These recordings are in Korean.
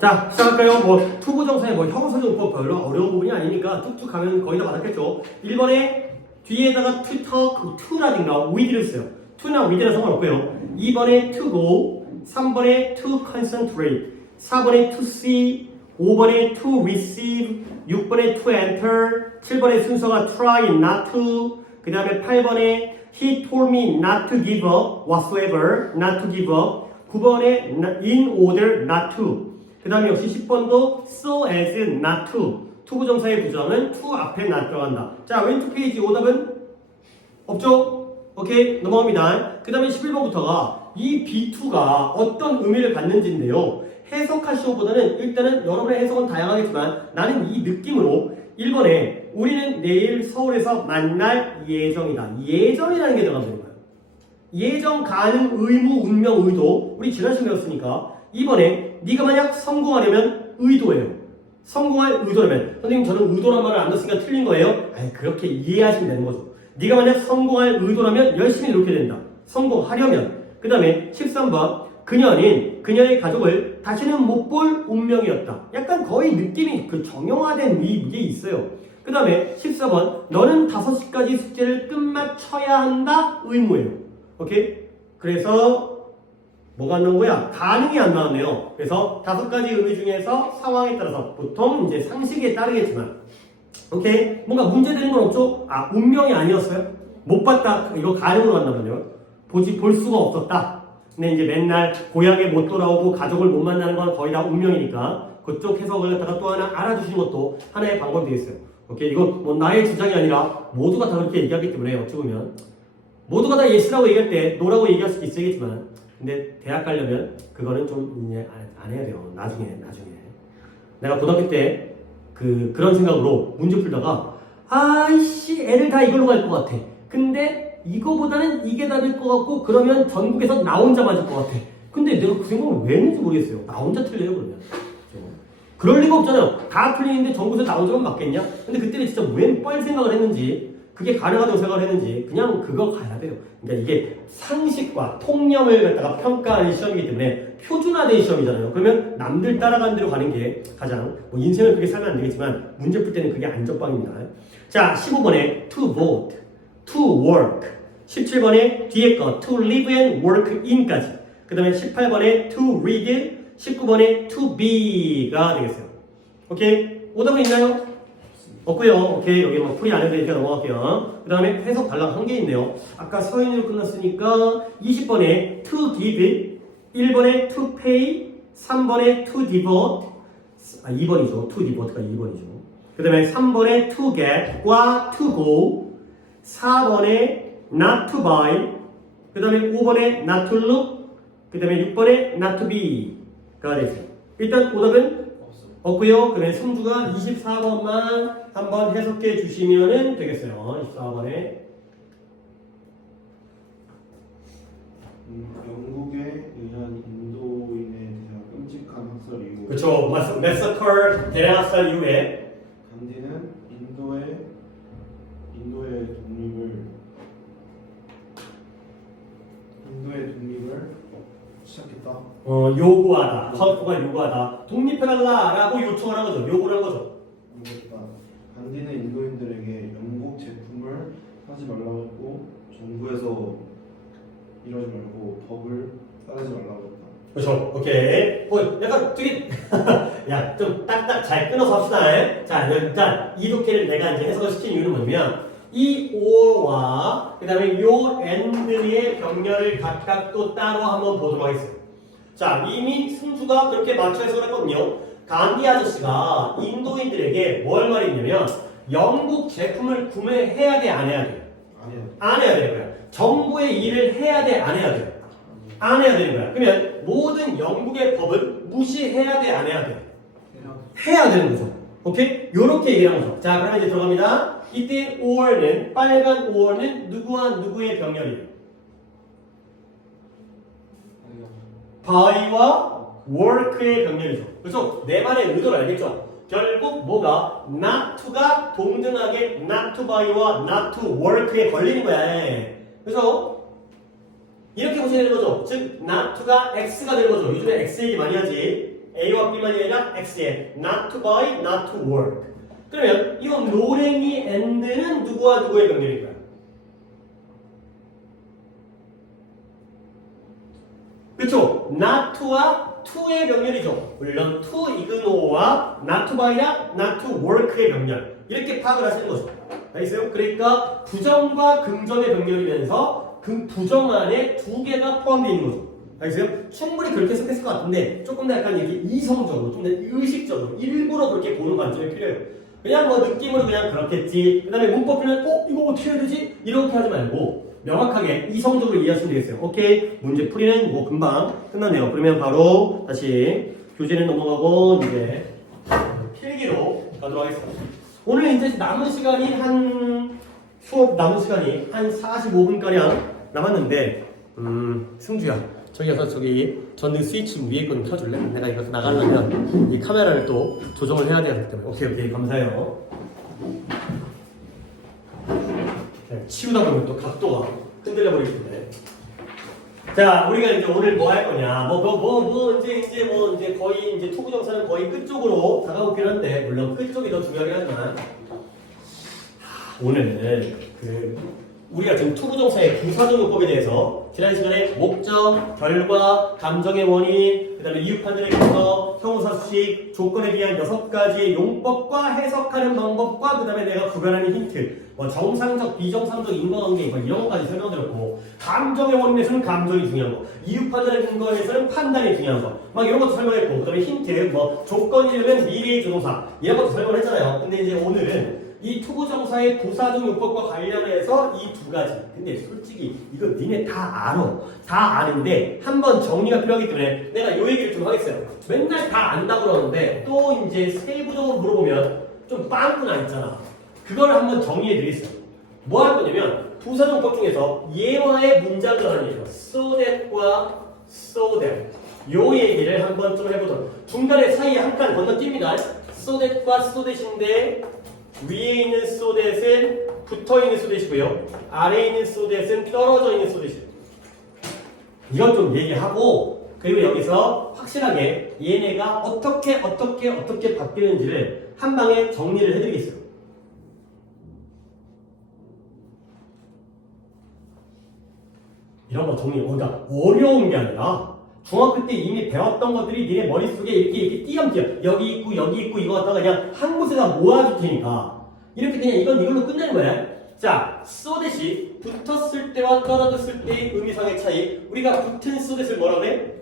자, 시작할까요? 투부정사의 형용사용법 별로 어려운 부분이 아니니까 뚝뚝 가면 거의 다 받았겠죠. 1번에 뒤에다가 to talk, to라든가 with를 써요. to나 with는 상관없고요. 2번에 to go, 3번에 to concentrate, 4번에 to see, 5번에 to receive, 6번에 to enter, 7번에 순서가 try not to, 그 다음에 8번에 he told me not to give up whatsoever, not to give up, 9번에 in order not to, 그 다음에 역시 10번도 so as not to, 투부정사의 부정은 to 앞에 not 들어간다. 자, 왼쪽 페이지 오답은 없죠? 오케이, 넘어갑니다. 그 다음에 11번부터가 이 B2가 어떤 의미를 갖는지인데요. 해석하시오보다는 일단은 여러분의 해석은 다양하겠지만 나는 이 느낌으로 1번에 우리는 내일 서울에서 만날 예정이다. 예정이라는 게 들어가면 되는 거예요. 예정, 가능, 의무, 운명, 의도. 우리 지난 시간에 배웠으니까 2번에 네가 만약 성공하려면 의도예요. 성공할 의도라면 선생님 저는 의도란 말을 안 넣었으니까 틀린 거예요? 아니 그렇게 이해하시면 되는 거죠. 네가 만약 성공할 의도라면 열심히 노력해야 된다. 성공하려면. 그 다음에 13번 그녀는 그녀의 가족을 다시는 못 볼 운명이었다. 약간 거의 느낌이 그 정형화된 게 있어요. 그 다음에 14번 너는 5시까지 숙제를 끝마쳐야 한다. 의무예요. 오케이? 그래서 뭐가 안 나온 거야? 가능이 안 나왔네요. 그래서 5가지 의미 중에서 상황에 따라서 보통 이제 상식에 따르겠지만 오케이? 뭔가 문제되는 건 없죠? 아, 운명이 아니었어요? 못 봤다. 이거 가능으로 간다면요. 볼 수가 없었다. 근데 이제 맨날 고향에 못 돌아오고 가족을 못 만나는 건 거의 다 운명이니까 그쪽 해석을 갖다가 또 하나 알아주시는 것도 하나의 방법이 되겠어요. 오케이? 이건 뭐 나의 주장이 아니라 모두가 다 그렇게 얘기하기 때문에 어찌 보면 모두가 다 예스라고 얘기할 때 노라고 얘기할 수도 있겠지만 근데 대학 가려면 그거는 좀 이제 안 해야 돼요. 나중에. 내가 고등학교 때 그런 생각으로 문제 풀다가 아이씨 애를 다 이걸로 갈 것 같아. 근데 이거보다는 이게 답일 것 같고 그러면 전국에서 나 혼자 맞을 것 같아. 근데 내가 그 생각을 왜 했는지 모르겠어요. 나 혼자 틀려요 그러면. 그럴 리가 없잖아요. 다 틀리는데 전국에서 나 혼자만 맞겠냐? 근데 그때는 진짜 웬 뻘 생각을 했는지 그게 가능하다고 생각을 했는지 그냥 그거 가야 돼요. 그러니까 이게 상식과 통념을 갖다가 평가하는 시험이기 때문에 표준화된 시험이잖아요. 그러면 남들 따라가는 대로 가는 게 가장 뭐 인생을 그렇게 살면 안 되겠지만 문제 풀 때는 그게 안전빵입니다. 자, 15번에 to vote, to work, 17번에 뒤에 거 to live and work in까지, 그 다음에 18번에 to read, 19번에 to be가 되겠어요. 오케이? 오답은 있나요? 없고요. 오케이. 여기 뭐 풀이 안 해도 되니까 넘어갈게요. 그 다음에 해석 달랑 한 개 있네요. 아까 서인으로 끝났으니까 20번에 to give, 1번에 to pay, 3번에 to devote, 2번이죠. to devote가 2번이죠. 그 다음에 3번에 to get과 to go, 4번에 not to buy, 그 다음에 5번에 not to look, 그 다음에 6번에 not to be가 되죠. 일단 오답은 없고요. 그러면 승주가 24번만 한번 해석해 주시면 되겠어요. 24번에 영국에 의한 인도인에 대한 끔찍한 학살 이후 그렇죠. 매서컬 대량 학살 이후에 간디는 인도의 독립을 시작했다. 요구하다. 허프가 요구하다. 독립해달라라고 요청을 한 거죠. 요구를 한 거죠. 간디는 인도인들에게 영국 제품을 사지 말라고 했고 정부에서 이러지 말고 법을 따르지 말라고 했다. 그렇죠. 오케이. 약간 되게 야, 좀 딱딱 잘 끊어서 합시다. 자, 일단 이 독해를 내가 이제 해석을 시킨 이유는 뭐냐면 이 or와 그 다음에 요 and의 병렬을 각각 또 따로 한번 보도록 하겠습니다. 자, 이미 승주가 그렇게 맞춰 해석을 했거든요. 간디 아저씨가 인도인들에게 뭘 말했냐면 영국 제품을 구매해야 돼, 안 해야 돼? 안 해야 되는 거야. 정부의 일을 해야 돼, 안 해야 돼? 안 해야 되는 거야. 그러면 모든 영국의 법은 무시해야 돼, 안 해야 돼? 해야 되는 거죠. 오케이? 요렇게 얘기하는 거죠. 자, 그러면 이제 들어갑니다. 이때 or는 빨간 or는 누구와 누구의 병렬이에요? by와 work의 병렬이죠. 그래서 내 말의 의도를 알겠죠? 결국 뭐가 not to가 동등하게 not to by와 not to work에 걸리는 거야. 그래서 이렇게 보시면 되는 거죠. 즉 not to가 x가 되는 거죠. 요즘에 x 얘기 많이 하지. A와 B만이 아니라 X에 not to buy, not to work. 그러면 이건 노랭이 and는 누구와 누구의 병렬일까요? 그렇죠. not to와 to의 병렬이죠. 물론 to ignore not to buy랑 not to work의 병렬 이렇게 파악을 하시는 거죠. 알겠어요? 그러니까 부정과 긍정의 병렬이면서 그 부정 안에 두 개가 포함되어 있는 거죠. 알겠어요? 충분히 그렇게 해석했을 것 같은데 조금 더 약간 이렇게 이성적으로 좀 더 의식적으로 일부러 그렇게 보는 관점이 필요해요. 그냥 뭐 느낌으로 그냥 그렇겠지. 그 다음에 문법표는 이거 어떻게 해야 되지? 이렇게 하지 말고 명확하게 이성적으로 이해하시면 되겠어요. 오케이. 문제 풀이는 뭐 금방 끝났네요. 그러면 바로 다시 교재는 넘어가고 이제 필기로 가도록 하겠습니다. 오늘 이제 남은 시간이 수업 남은 시간이 한 45분가량 남았는데 승주야 저기 가서 저기 전등 스위치 위에 건 켜줄래? 내가 이거 나가려면 이 카메라를 또 조정을 해야 되기 때문에 오케이 감사해요. 네, 치우다 보면 또 각도가 흔들려 버리기 때문에 자 우리가 이제 오늘 뭐 할 거냐 이제 거의 이제 투부정사는 거의 끝쪽으로 다가오긴 한데 물론 끝쪽이 더 중요하긴 하지만 오늘은 우리가 지금 투부정사의 부사적용법에 대해서 지난 시간에 목적, 결과, 감정의 원인, 그 다음에 이유 판단의 근거, 형용사 수식, 조건에 대한 6가지의 용법과 해석하는 방법과 그 다음에 내가 구별하는 힌트, 뭐 정상적, 비정상적 인과관계 뭐 이런 것까지 설명드렸고 감정의 원인에서는 감정이 중요한 거, 이유 판단의 근거에서는 판단이 중요한 거, 막 이런 것도 설명했고 그 다음에 힌트, 뭐 조건이라면 미래의 조동사 이런 것도 설명을 했잖아요. 근데 이제 오늘은 이 투부정사의 부사적 용법과 관련해서 이 두 가지. 근데 솔직히 이거 니네 다 알아. 다 아는데 한번 정리가 필요하기 때문에 내가 요 얘기를 좀 하겠어요. 맨날 다 안다고 그러는데 또 이제 세부적으로 물어보면 좀 빵꾸나 있잖아. 그걸 한번 정리해 드리겠어요. 뭐 할 거냐면 부사적 용법 중에서 예화의 문장을 하는 얘기죠. so that과 so that 요 얘기를 한번 좀 해보도록. 중간에 사이에 한 칸 건너뜁니다. so that과 so that인데 위에 있는 so that은 붙어있는 so that이고요. 아래에 있는 so that은 떨어져 있는 so that이에요. 이건 좀 얘기하고 그리고 여기서 확실하게 얘네가 어떻게 바뀌는지를 한 방에 정리를 해드리겠어요. 이런 거 정리, 그러니까 어려운 게 아니라 중학교 때 이미 배웠던 것들이 니네 머릿속에 이렇게 띄엄띄엄 여기 있고 이거 갖다가 그냥 한 곳에다 모아줄 테니까 이렇게 그냥 이걸로 끝내는 거야. 자, so that이 붙었을 때와 떨어졌을 때의 의미상의 차이. 우리가 붙은 so that을 뭐라 그래?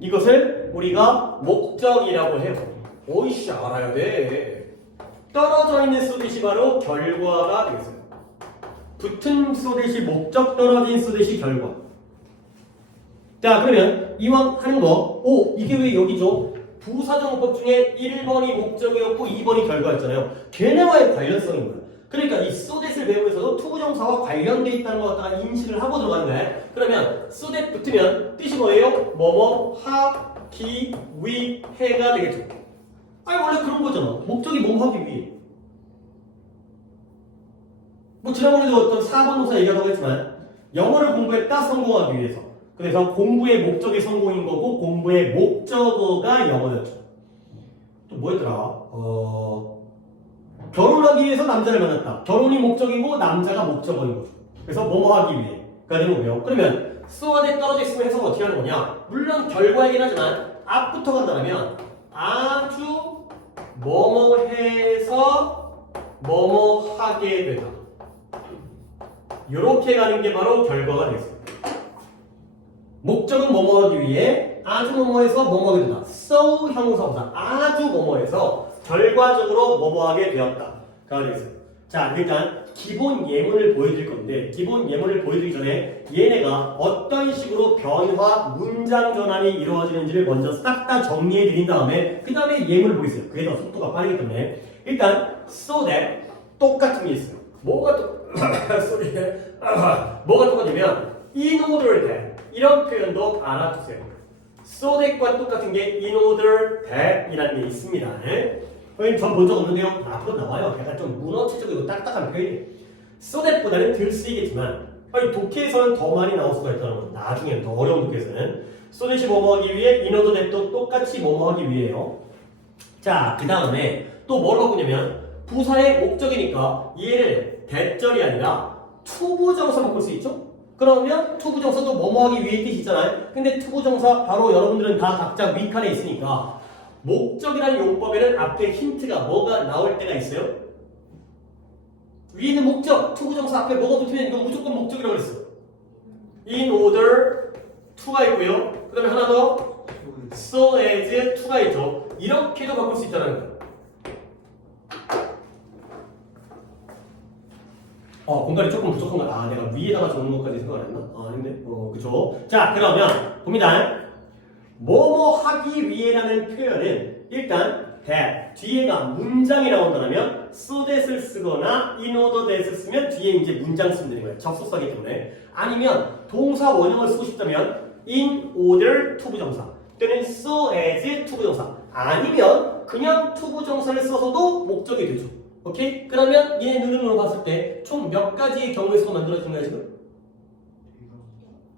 이것을 우리가 목적이라고 해요. 오이씨 알아야 돼. 떨어져 있는 so that이 바로 결과가 되겠어요. 붙은 so that이 목적, 떨어진 so that이 결과. 자, 그러면 이왕 하는 거, 이게 왜 여기죠? 부사정법 중에 1번이 목적이었고 2번이 결과였잖아요. 걔네와의 관련성인 거예요. 그러니까 이 so that을 배우면서도 투부정사와 관련돼 있다는 거 갖다가 인식을 하고 들어가는 거예요. 그러면 so that 붙으면 뜻이 뭐예요? 뭐뭐 하기 위해가 되겠죠. 아니 원래 그런 거잖아. 목적이 뭐뭐 하기 위해. 뭐 지난번에도 어떤 4번 동사 얘기하다고 했지만 영어를 공부했다 성공하기 위해서. 그래서 공부의 목적이 성공인 거고 공부의 목적어가 영어였죠. 또 뭐였더라? 결혼하기 위해서 남자를 만났다. 결혼이 목적이고 남자가 목적어인 거죠. 그래서 뭐뭐 하기 위해가 되는 거고요. 그러면 so that 떨어져 있으면 해석을 어떻게 하는 거냐? 물론 결과이긴 하지만 앞부터 간다면 아주 뭐뭐 해서 뭐뭐 하게 되다. 이렇게 가는 게 바로 결과가 되겠습니다. 목적은 뭐뭐 하기 위해 아주 뭐뭐해서 뭐뭐 하게 되다. so 형용사보다 아주 뭐뭐해서 결과적으로 뭐뭐 하게 되었다. 가 되겠어요. 자, 일단 기본 예문을 보여드릴 건데 기본 예문을 보여드리기 전에 얘네가 어떤 식으로 변화, 문장 전환이 이루어지는지를 먼저 싹 다 정리해 드린 다음에 그 다음에 예문을 보겠어요. 그게 더 속도가 빠르기 때문에 일단 so that 똑같은 게 있어요. 뭐가 똑같냐면 in order that 이런 표현도 알아두세요. so that과 똑같은 게 in order that 이라는 게 있습니다. 선생님 전 본 적 없는데요. 앞으로 나와요. 약간 좀 문어체적이고 딱딱한 표현이에요. so that보다는 덜 쓰이겠지만 아니 독해에서는 더 많이 나올 수가 있다는 거죠. 나중에는 더 어려운 독해에서는 so that이 뭐뭐 하기 위해 in order that도 똑같이 뭐뭐 하기 위해요. 자, 그 다음에 또 뭘 바꾸냐면 부사의 목적이니까 얘를 대절이 아니라 투부정사로 바꿀 수 있죠? 그러면 투부정사도 뭐뭐 하기 위해 뜻이잖아요. 근데 투부정사 바로 여러분들은 다 각자 윗칸에 있으니까 목적이라는 용법에는 앞에 힌트가 뭐가 나올 때가 있어요. 위에는 목적, 투부정사 앞에 뭐가 붙으면 이건 무조건 목적이라고 그랬어. in order to가 있고요. 그 다음에 하나 더 so as to가 있죠. 이렇게도 바꿀 수 있다는 거예요. 공간이 조금 부족한 거야. 아, 내가 위에다가 적는 것까지 생각 안 했나? 아, 근데, 그쵸. 자, 그러면, 봅니다. 뭐뭐 하기 위해라는 표현은 일단, that, 뒤에가 문장이 나온다면, so that을 쓰거나, in order that을 쓰면 뒤에 이제 문장 쓰면 되는 거예요. 접속사기 때문에. 아니면, 동사 원형을 쓰고 싶다면, in order 투부정사. 또는 so as 투부정사. 아니면, 그냥 투부정사를 써서도 목적이 되죠. 오케이? 그러면 얘 눈으로 봤을 때 총 몇 가지의 경우의 수가 만들어진 거야 지금?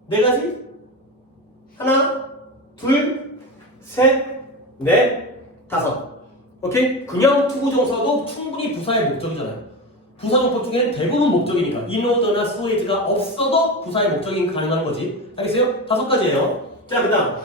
네 가지? 하나, 둘, 셋, 넷, 다섯. 오케이? 그냥 투부정사도 충분히 부사의 목적이잖아요. 부사정법 중에는 대부분 목적이니까 인오더나 소에즈가 없어도 부사의 목적이 가능한 거지. 알겠어요? 다섯 가지예요. 자, 그 다음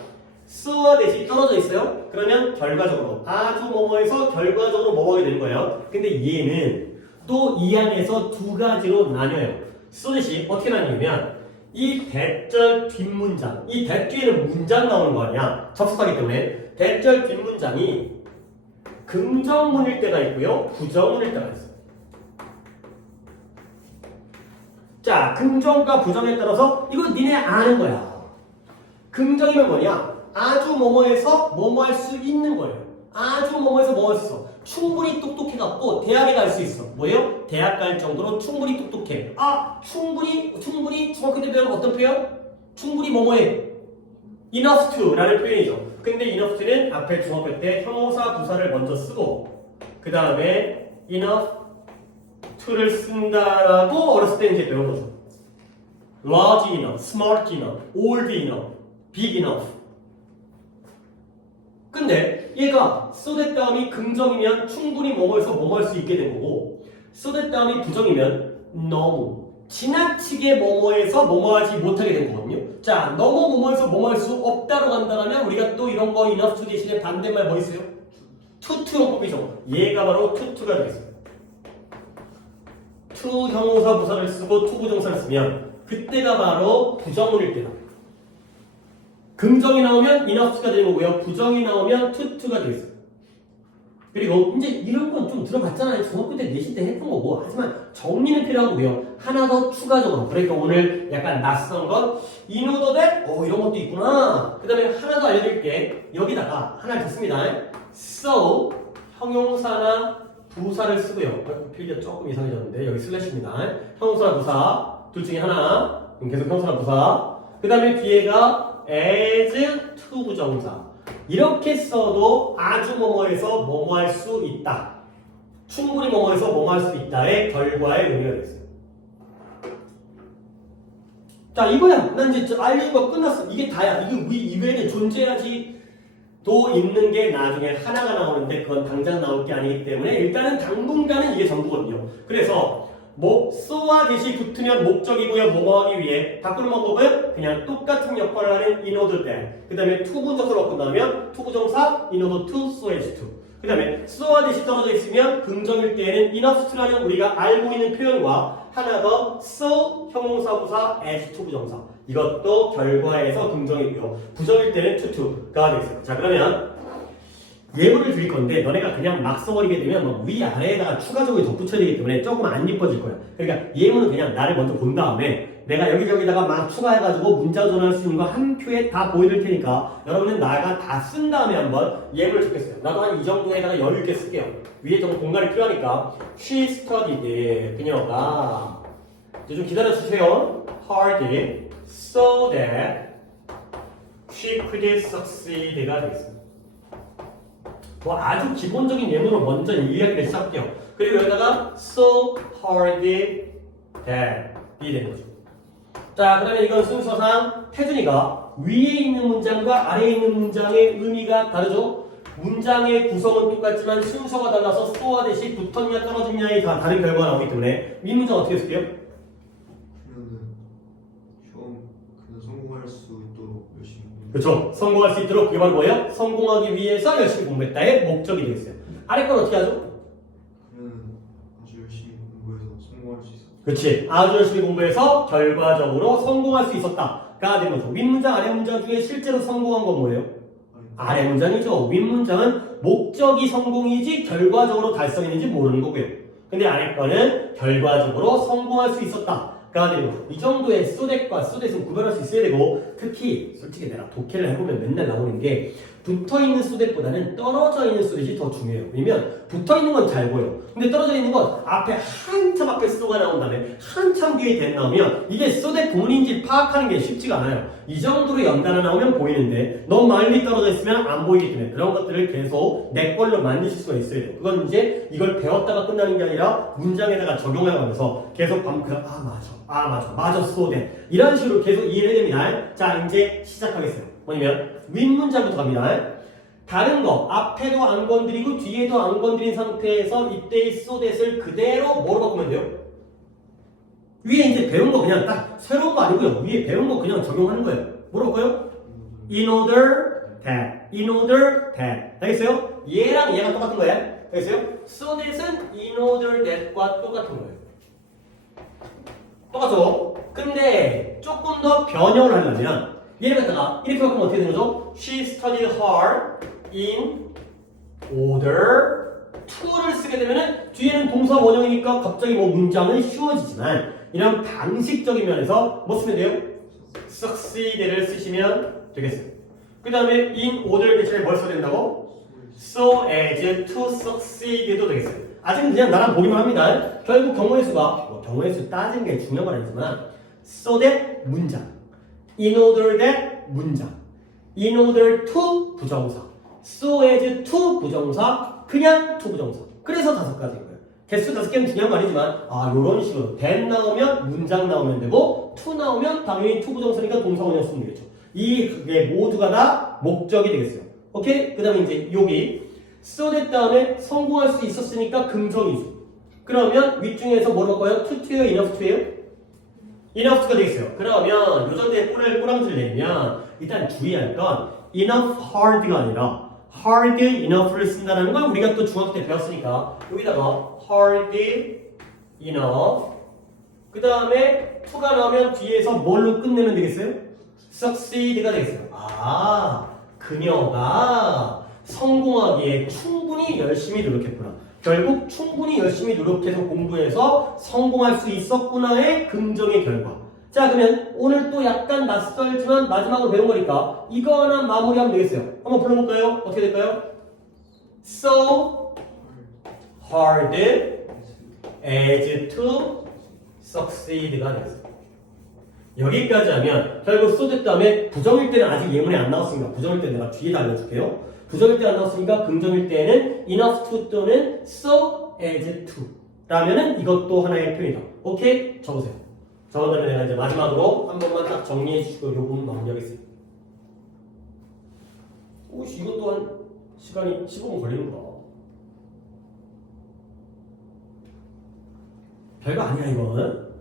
스와 대시 떨어져 있어요. 그러면 결과적으로 아주 뭐뭐해서 결과적으로 뭐뭐하게 되는 거예요. 근데 얘는 또 이 안에서 두 가지로 나뉘어요. 스 대시 어떻게 나뉘냐면 이 대절 뒷문장, 이 대 뒤에는 문장 나오는 거 아니야. 접속하기 때문에 대절 뒷문장이 긍정문일 때가 있고요, 부정문일 때가 있어요. 자, 긍정과 부정에 따라서 이건 니네 아는 거야. 긍정이면 뭐냐? 아주 뭐뭐해서 뭐뭐 할 수 있는 거예요. 아주 뭐뭐해서 뭐 할 수 있어. 충분히 똑똑해갖고 대학에 갈 수 있어. 뭐예요? 대학 갈 정도로 충분히 똑똑해. 아, 충분히 중학교 때 배운 어떤 표현? 충분히 뭐뭐해. enough to 라는 표현이죠. 근데 enough to는 앞에 중학교 때 형용사 부사를 먼저 쓰고 그 다음에 enough to를 쓴다라고 어렸을 때 이제 배운 거죠. large enough, smart enough, old enough, big enough. 근데 얘가 so that 다음이 긍정이면 충분히 뭐뭐해서 뭐뭐 할 수 있게 된 거고 so that 다음이 부정이면 너무 지나치게 뭐뭐해서 뭐뭐하지 못하게 된 거거든요. 자, 너무 뭐뭐해서 뭐뭐할 수 없다로 간다면 우리가 또 이런 거 enough to 대신에 반대말 뭐 있어요? to 용법이죠. 얘가 바로 to가 되겠어요. to 형용사 부사를 쓰고 to 부정사를 쓰면 그때가 바로 부정문일 때다. 긍정이 나오면 enough가 되는 거고요. 부정이 나오면 to가 되겠어요. 그리고 이제 이런 건 좀 들어봤잖아요. 중학교 때 내신 때 했던 거고. 하지만 정리는 필요한 거고요. 하나 더 추가적으로. 그러니까 오늘 약간 낯선 건 in order that 이런 것도 있구나. 그 다음에 하나 더 알려드릴게. 여기다가 하나를 줬습니다. so 형용사나 부사를 쓰고요. 필기가 조금 이상해졌는데 여기 슬래시입니다. 형용사나 부사 둘 중에 하나. 계속 형용사나 부사. 그 다음에 뒤에가 as to 부정사. 이렇게 써도 아주 뭐뭐해서 뭐뭐 할 수 있다. 충분히 뭐뭐해서 뭐뭐 할 수 있다의 결과의 의미가 되겠어요. 자, 이거야. 난 이제 알려준 거 끝났어. 이게 다야. 이게 이외에는 존재하지 도 있는 게 나중에 하나가 나오는데 그건 당장 나올 게 아니기 때문에 일단은 당분간은 이게 전부거든요. 그래서 so와 대시 붙으면 목적이고요. 뭐뭐 하기 위해 바꾸는 방법은 그냥 똑같은 역할을 하는 in order that. 그 다음에 to 부정사로 바꾼다면 to 부정사 in order to, so as to. 그 다음에 so와 대시 떨어져 있으면 긍정일 때에는 enough to라는 우리가 알고 있는 표현과 하나 더 so 형용사 부사 as to 부정사. 이것도 결과에서 긍정이고요. 부정일 때는 to가 되겠어요. 자, 그러면 예문을 드릴 건데 너네가 그냥 막 써버리게 되면 위아래에다가 추가적으로 덧붙여야 되기 때문에 조금 안 이뻐질 거야. 그러니까 예문은 그냥 나를 먼저 본 다음에 내가 여기저기다가 막 추가해가지고 문자 전환할 수 있는 거 한 표에 다 보여드릴 테니까 여러분은 나가 다 쓴 다음에 한번 예문을 적겠어요. 나도 한 이 정도에다가 여유 있게 쓸게요. 위에 좀 공간이 필요하니까 She studied. 그녀가 이제 좀 기다려주세요. Hard so that she could succeed가 되겠습니다. 아주 기본적인 예문으로 먼저 이야기를 시작해요. 그리고 여기다가 so hard that 이 되는 거죠. 자, 그러면 이건 순서상 태준이가 위에 있는 문장과 아래에 있는 문장의 의미가 다르죠? 문장의 구성은 똑같지만 순서가 달라서 쏘아듯이 붙었냐 떨어졌냐에 다 다른 결과가 나오기 때문에 이 문장 어떻게 쓸게요? 그러면은 그냥 성공할 수 있도록 열심히 그렇죠. 성공할 수 있도록 그게 바로 뭐예요? 성공하기 위해서 열심히 공부했다의 목적이 되겠어요. 아래 건 어떻게 하죠? 그러면 아주 열심히 공부해서 성공할 수 있어. 그렇지. 아주 열심히 공부해서 결과적으로 성공할 수 있었다가 되는 거죠. 윗문장, 아래 문장 중에 실제로 성공한 건 뭐예요? 아래 문장이죠. 윗문장은 목적이 성공이지 결과적으로 달성했는지 모르는 거고요. 근데 아래 거는 결과적으로 성공할 수 있었다가 되는 거죠. 이 정도의 소댓과 소댓은 구별할 수 있어야 되고 특히 솔직히 내가 독해를 해보면 맨날 나오는 게 붙어있는 소댓보다는 떨어져 있는 소댓이 더 중요해요. 왜냐면 붙어있는 건 잘 보여. 근데 떨어져 있는 건 앞에 한참 앞에 소가 나온 다음에 한참 뒤에 대 나오면 이게 소댓 구문인지 파악하는 게 쉽지가 않아요. 이 정도로 연달아 나오면 보이는데 너무 멀리 떨어져 있으면 안 보이기 때문에 그런 것들을 계속 내 걸로 만드실 수가 있어야 돼요. 그건 이제 이걸 배웠다가 끝나는 게 아니라 문장에다가 적용해가면서 계속 맞아 소댓 이런 식으로 계속 이해를 됩니다. 자, 이제 시작하겠어요. 뭐냐면 윗문장부터 갑니다. 다른 거 앞에도 안 건드리고 뒤에도 안 건드린 상태에서 이때의 소댓을 그대로 뭐로 바꾸면 돼요? 위에 이제 배운 거 그냥 딱 새로운 거 아니고요. 위에 배운 거 그냥 적용하는 거예요. 뭐로 바꿔요? In order that, in order that. 알겠어요? 얘랑 얘가 똑같은 거예요. 알겠어요? sothat은 in order that과 똑같은 거예요. 똑같죠? 근데 조금 더 변형을 하려면 얘를 갖다가 이렇게 바꾸면 어떻게 되는 거죠? She studied hard in order to를 쓰게 되면은 뒤에는 동사 원형이니까 갑자기 뭐 문장은 쉬워지지만 이런 방식적인 면에서 뭐 쓰면 돼요? succeed를 쓰시면 되겠어요. 그 다음에 in order 대신에 뭘 써야 된다고? so as to succeed도 되겠어요. 아직은 그냥 나랑 보기만 합니다. 결국 경우의 수가 경우의 수 따지는 게 중요한 건 아니지만 so that 문장, in order that 문장, in order to 부정사, so as to 부정사, 그냥 to 부정사. 그래서 5가지인 거예요. 개수 5개는 중요한 거 아니지만 요런 식으로 that 나오면 문장 나오면 되고 to 나오면 당연히 to 부정사니까 동사 원형 쓰면 되겠죠. 이게 모두가 다 목적이 되겠어요. 오케이? 그 다음에 이제 여기 so that 다음에 성공할 수 있었으니까 긍정이죠. 그러면 윗중에서 뭐로 바꿔요? to to예요? enough to예요? enough가 되겠어요. 그러면 요 정도의 꼬랑지를 내면 일단 주의할 건 enough hard가 아니라 hard enough를 쓴다는 건 우리가 또 중학교 때 배웠으니까 여기다가 hard enough 그 다음에 to가 나오면 뒤에서 뭘로 끝내면 되겠어요? succeed가 되겠어요. 그녀가 성공하기에 충분히 열심히 노력했구나. 결국 충분히 열심히 노력해서 공부해서 성공할 수 있었구나의 긍정의 결과. 자, 그러면 오늘 또 약간 낯설지만 마지막으로 배운 거니까 이거 하나 마무리하면 되겠어요. 한번 불러볼까요? 어떻게 될까요? So hard as to succeed가 되겠어요. 여기까지 하면 결국 so that 다음에 부정일 때는 아직 예문에 안 나왔습니다. 부정일 때 내가 뒤에 알려줄게요. 부정일 때 안 나왔으니까 긍정일 때는 enough to 또는 so as to 라면은 이것도 하나의 표현이다. 오케이? 적으세요. 적은 다음에 내가 이제 마지막으로 한 번만 딱 정리해 주시고 요 부분 마무리하겠습니다. 오씨 이것 또한 시간이 15분 걸리는구나. 별거 아니야 이거는.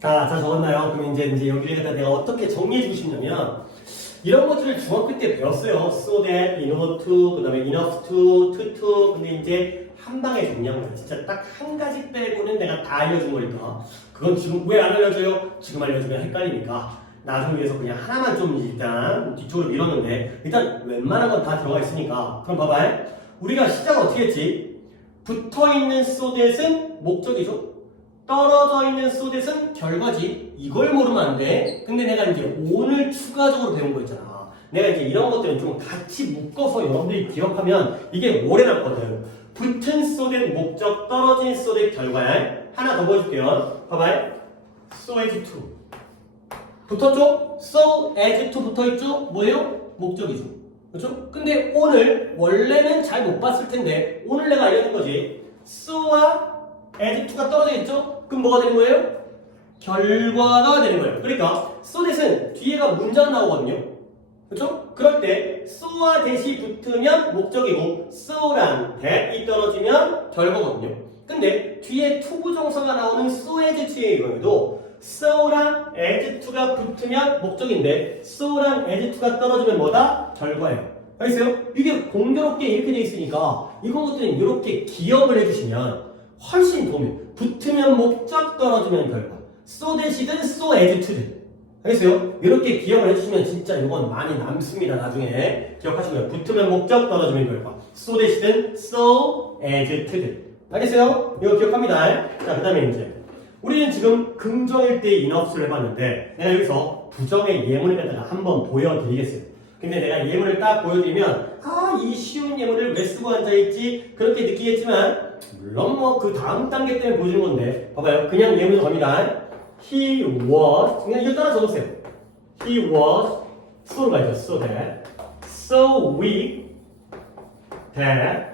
자 적었나요? 그럼 이제 여기를 갖다 내가 어떻게 정리해 주고 싶냐면 이런 것들을 중학교 때 배웠어요. So that, in order to, 그 다음에 enough to. 근데 이제 한 방에 정리한 거야. 진짜 딱 한 가지 빼고는 내가 다 알려준 거니까. 그건 지금 왜 안 알려줘요? 지금 알려주면 헷갈리니까. 나중에 위해서 그냥 하나만 좀 일단 뒤쪽으로 밀었는데 일단 웬만한 건 다 들어가 있으니까. 그럼 봐봐요. 우리가 시작을 어떻게 했지? 붙어있는 so that은 목적이죠. 떨어져 있는 so that은 결과지. 이걸 모르면 안 돼. 근데 내가 이제 오늘 추가적으로 배운 거 있잖아. 내가 이제 이런 것들은 좀 같이 묶어서 여러분들이 기억하면 이게 오래 남거든. 붙은 so that 목적, 떨어진 so that 결과야. 하나 더 보여줄게요. 봐봐요. so as to. 붙었죠? so as to 붙어있죠? 뭐예요? 목적이죠. 그렇죠? 근데 오늘 원래는 잘 못 봤을 텐데 오늘 내가 알려준 거지. so와 as to가 떨어져 있죠? 그럼 뭐가 되는 거예요? 결과가 되는 거예요. 그러니까 so that은 뒤에가 문장 나오거든요. 그렇죠? 그럴 때 so와 that이 붙으면 목적이고 so랑 that이 떨어지면 결과거든요. 근데 뒤에 투부정사가 나오는 so as to의 경우에도 so랑 as to가 붙으면 목적인데 so랑 as to가 떨어지면 뭐다? 결과예요. 알겠어요? 이게 공교롭게 이렇게 돼 있으니까 이런 것들은 이렇게 기억을 해주시면 훨씬 도움이 붙으면 목적, 떨어지면 결과. so that이든 so as to든. 알겠어요? 이렇게 기억을 해주시면 진짜 이건 많이 남습니다. 나중에 기억하시고요. 붙으면 목적, 떨어지면 결과. so that이든 so as to든. 알겠어요? 이거 기억합니다. 자, 그 다음에 이제 우리는 지금 긍정일 때 인업수를 해봤는데 내가 여기서 부정의 예문을 갖다가 한번 보여드리겠어요. 근데 내가 예문을 딱 보여드리면 이 쉬운 예문을 왜 쓰고 앉아있지? 그렇게 느끼겠지만 물론 뭐 그 다음 단계 때문에 보여주는 건데 봐봐요. 그냥 예문 겁니다. He was 그냥 이거 따라 적으세요. He was so로 가죠. So that so weak that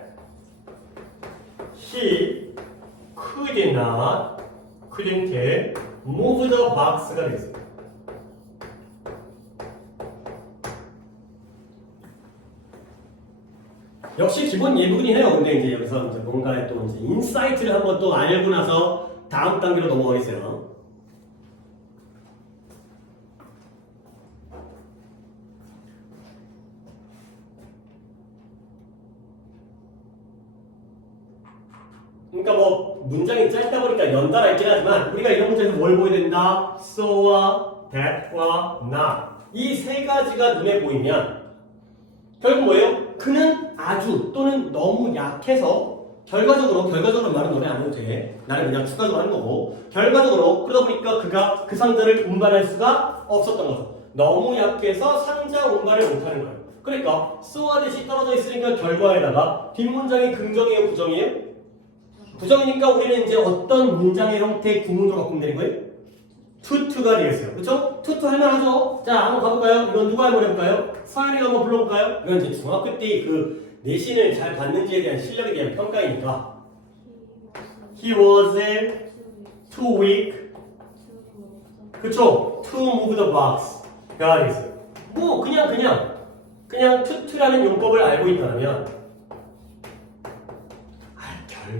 he couldn't move the box가 되겠어요. 역시 기본 예문이긴 해요. 근데 이제 여기서 이제 뭔가 또 이제 인사이트를 한번 또 알고 나서 다음 단계로 넘어가겠어요. 그러니까 뭐 문장이 짧다 보니까 연달아 있긴 하지만 우리가 이런 문장에서 뭘 보여야 된다? so와 that과 not 이 세 가지가 눈에 보이면 결국 뭐예요? 그는 아주 또는 너무 약해서 결과적으로 말은 너네 안 해도 돼. 나는 그냥 추가적으로 하는 거고 결과적으로 그러다 보니까 그가 그 상자를 운반할 수가 없었던 거죠. 너무 약해서 상자 운반을 못하는 거예요. 그러니까 so와 that이 떨어져 있으니까 결과에다가 뒷문장이 긍정이에요? 부정이에요? 부정이니까 우리는 이제 어떤 문장의 형태의 구문으로 바꾸면 되는 거예요? 투투가 되겠어요. 그쵸? 투투 할만하죠? 자, 한번 가볼까요? 이건 누가 한번 해볼까요? 서연이가 한번 불러볼까요? 이건 이제 중학교 때 그 내신을 잘 봤는지에 대한 실력에 대한 평가이니까. He was too weak. 그쵸? To move the box가 되겠어요. 뭐, 그냥 투투라는 용법을 알고 있다면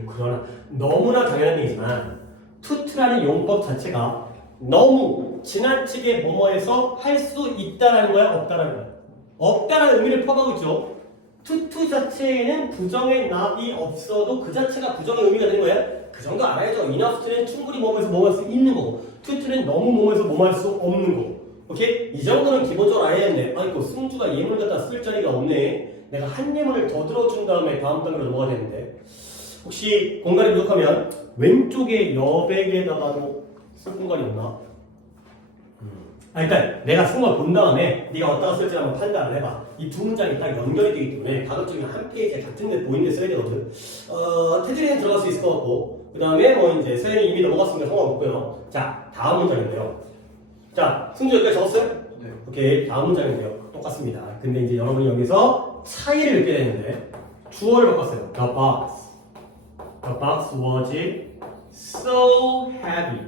그러나 너무나 당연한 얘기지만 투투라는 용법 자체가 너무 지나치게 뭐뭐해서 할 수 있다라는 거야? 없다라는 거야? 없다라는 의미를 포함하고 있죠. 투투 자체에는 부정의 not이 없어도 그 자체가 부정의 의미가 되는 거야? 그 정도 알아야죠. enough는 충분히 뭐뭐해서 뭐할 수 있는 거고 투투는 너무 뭐뭐해서 뭐할 수 없는 거고 오케이? 이 정도는 기본적으로 알아야 되는데 아이고 승주가 예문을 갖다 쓸 자리가 없네. 내가 한 예문을 더 들어준 다음에 다음 단계로 넘어가야 되는데 혹시 공간이 부족하면 왼쪽에 여백에다가도 쓸 공간이 없나? 일단 내가 쓴 걸 본 다음에 네가 어디다가 쓸지 한번 판단을 해봐. 이 두 문장이 딱 연결이 되기 때문에 가급적이면 한 페이지에 같은 데 보이는 데 써야 되거든. 테두리는 들어갈 수 있을 것 같고 그 다음에 뭐 이제 서연이 이미 넘어갔으니까 상관없고요. 자, 다음 문장인데요. 자, 승주 여기까지 적었어요? 네. 오케이, 다음 문장인데요. 똑같습니다. 근데 이제 여러분이 여기서 차이를 느끼게 되는데 주어를 바꿨어요. The box. The box was so heavy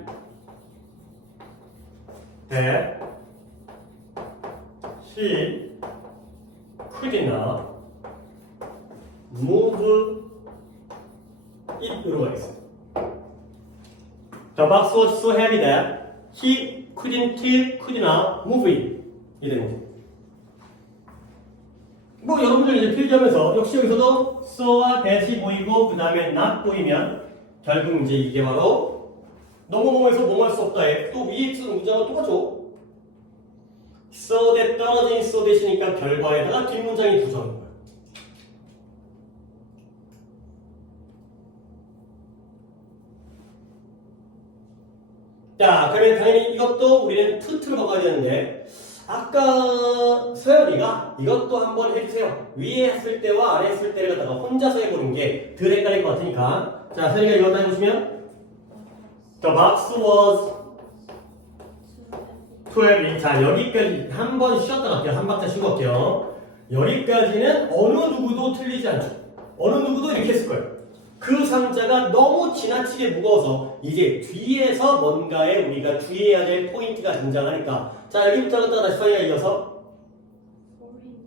that he could not move it. 이로 가겠어요. The box was so heavy that he couldn't, couldn't move it. 이 되는 거죠. 뭐 여러분들 이제 필기하면서 역시 여기서도 so와 that이 보이고 그 다음에 not 보이면 결국 이제 이게 바로 너무너무해서 뭐할 수 없다에 또 위에 쓰는 문장은 똑같죠. so that 떨어진 so that이니까 결과에다가 뒷문장이 부정인 거예요. 자, 그러면 당연히 이것도 우리는 투투로 바꿔야 되는데 아까 서연이가 이것도 한번 해주세요. 위에 했을 때와 아래 했을 때를 갖다가 혼자서 해보는 게 덜 헷갈릴 것 같으니까 자, 서연이가 이거 해보시면 The box was 12. 자, 여기까지 한 번 쉬었다 갈게요. 한 박자 쉬고 갈게요. 여기까지는 어느 누구도 틀리지 않죠. 어느 누구도 이렇게 했을 거예요. 그 상자가 너무 지나치게 무거워서 이제 뒤에서 뭔가에 우리가 주의해야 될 포인트가 등장하니까 자, 여기부터 갖다가 다시 서희가 이어서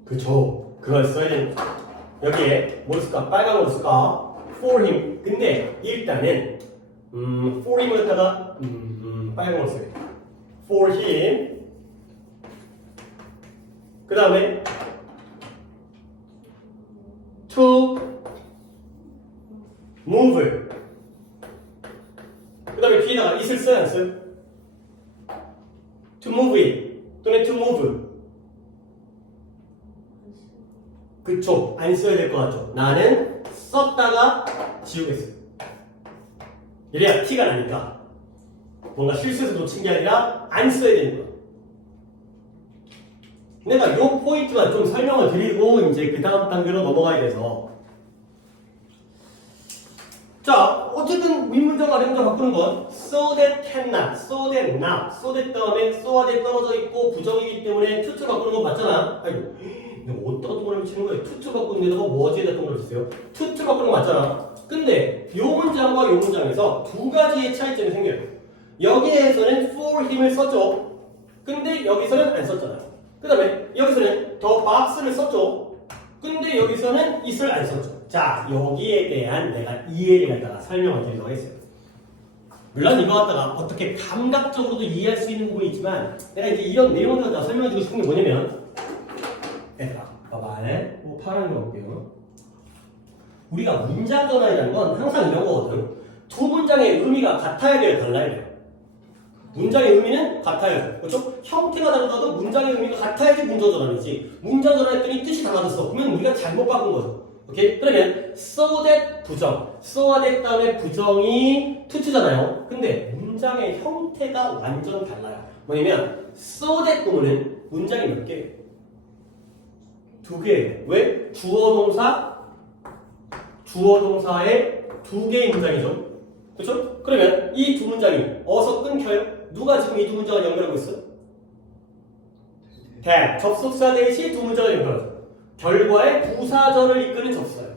그쵸. 그걸 써야 되는 거죠. 여기에 뭘 쓸까? 빨간 걸 쓸까? For him. 근데 일단은 for him을 갖다가 빨간 걸 써야 돼. For him. 그 다음에 to move. 그 다음에 뒤에다가 it을 써야 안 써요? To move it 또는 to move. 그쵸. 안 써야 될 것 같죠. 나는 썼다가 지우겠어요. 이래야 티가 나니까 뭔가 실수해서 놓친 게 아니라 안 써야 되는 거야. 내가 요 포인트만 좀 설명을 드리고 이제 그 다음 단계로 넘어가야 돼서 자, 어쨌든 윗문장 아랫문장 바꾸는 건 so that cannot, so that not, so that 다음에 so와 that 떨어져 있고 부정이기 때문에 투투 바꾸는 거 맞잖아. 아이고, 내가 어디다가 동그라미 치는 거야? 투투 바꾸는 데다가 뭐지에다 동그라미 치세요? 투투 바꾸는 거 맞잖아. 근데 요 문장과 요 문장에서 두 가지의 차이점이 생겨요. 여기에서는 for him을 썼죠. 근데 여기서는 안 썼잖아요. 그 다음에 여기서는 the box를 썼죠. 근데 여기서는 it을 안 썼죠. 자, 여기에 대한 내가 이해를 갖다가 설명을 드리도록 하겠습니다. 물론 이거 갖다가 어떻게 감각적으로도 이해할 수 있는 부분이 있지만 내가 이제 이런 내용을 갖다가 설명해주고 싶은 게 뭐냐면 얘들아, 봐봐. 뭐 파란 거 볼게요. 우리가 문장 전환이라는 건 항상 이런 거거든. 두 문장의 의미가 같아야 돼요, 달라야 돼요. 문장의 의미는 같아요. 그렇죠? 형태가 다르다도 문장의 의미가 같아야지 문장 전환이지. 문장 전환했더니 뜻이 달라졌어. 그러면 우리가 잘못 바꾼 거죠. 오케이? 그러면 so that 부정, so와 that 다음에 부정이 투투잖아요. 근데 문장의 형태가 완전 달라요. 뭐냐면 so that 보면은 문장이 몇 개예요? 두 개예요. 왜? 주어 동사의 두 개의 문장이죠. 그렇죠? 그러면 이 두 문장이 어디서 끊겨요? 누가 지금 이 두 문장을 연결하고 있어? that. 접속사 대시 두 문장을 연결하죠. 결과에 부사절을 이끄는 접수예요.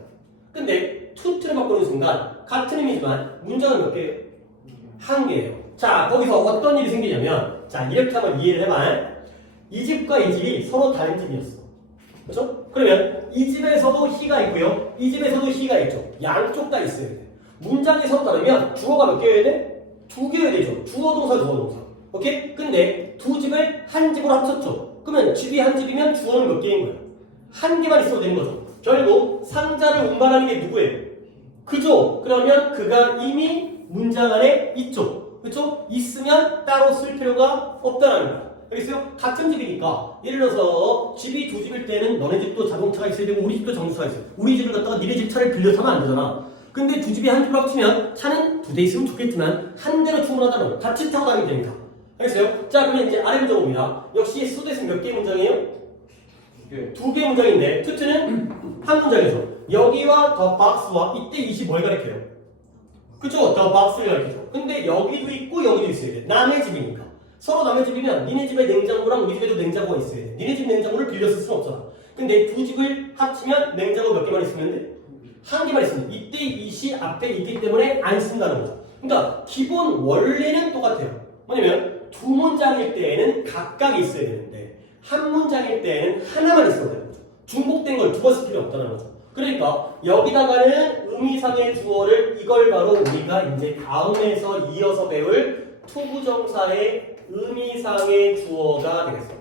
근데 투투를 바꾸는 순간 같은 의미지만 문장은 몇 개예요? 한 개예요. 자, 거기서 어떤 일이 생기냐면 자, 이렇게 한번 이해를 해봐. 이 집과 이 집이 서로 다른 집이었어. 그렇죠? 그러면 이 집에서도 he가 있고요. 이 집에서도 he가 있죠. 양쪽 다 있어야 돼. 문장이 서로 다르면 주어가 몇 개여야 돼? 두 개여야 되죠. 주어 동사, 주어 동사. 오케이? 근데 두 집을 한 집으로 합쳤죠. 그러면 집이 한 집이면 주어는 몇 개인 거예요? 한 개만 있어도 되는 거죠. 결국 상자를 운반하는 게 누구예요? 그죠? 그러면 그가 이미 문장 안에 있죠. 그렇죠? 있으면 따로 쓸 필요가 없다는 거예요. 알겠어요? 같은 집이니까 예를 들어서 집이 두 집일 때는 너네 집도 자동차가 있어야 되고 우리 집도 자동차가 있어요. 우리 집을 갖다가 니네 집 차를 빌려서 하면 안 되잖아. 근데 두 집이 한 집으로 합치면 차는 두 대 있으면 좋겠지만 한 대로 충분하다는 거예요. 같이 타고 다니면 되니까. 알겠어요? 자, 그러면 이제 아래 문장 봅니다. 역시 소댓은 몇 개의 문장이에요? 두 개의 문장인데 투투는 한 문장이죠. 여기와 더 박스와 이때 이시 뭘 가리켜요? 그쵸? 더 박스를 가리키죠. 근데 여기도 있고 여기도 있어야 돼. 남의 집이니까. 서로 남의 집이면 니네 집에 냉장고랑 우리 집에도 냉장고가 있어야 돼. 니네 집 냉장고를 빌려 쓸 수는 없잖아. 근데 두 집을 합치면 냉장고 몇 개만 있으면 돼? 한 개만 있으면 돼. 이때 이시 앞에 있기 때문에 안 쓴다는 거죠. 그러니까 기본 원리는 똑같아요. 뭐냐면 두 문장일 때에는 각각 있어야 되는데 한 문장일 때에는 하나만 있어야 되는 거죠. 중복된 걸 두 번 쓸 필요 없다는 거죠. 그러니까 여기다가는 의미상의 주어를 이걸 바로 우리가 이제 다음에서 이어서 배울 투부정사의 의미상의 주어가 되겠어.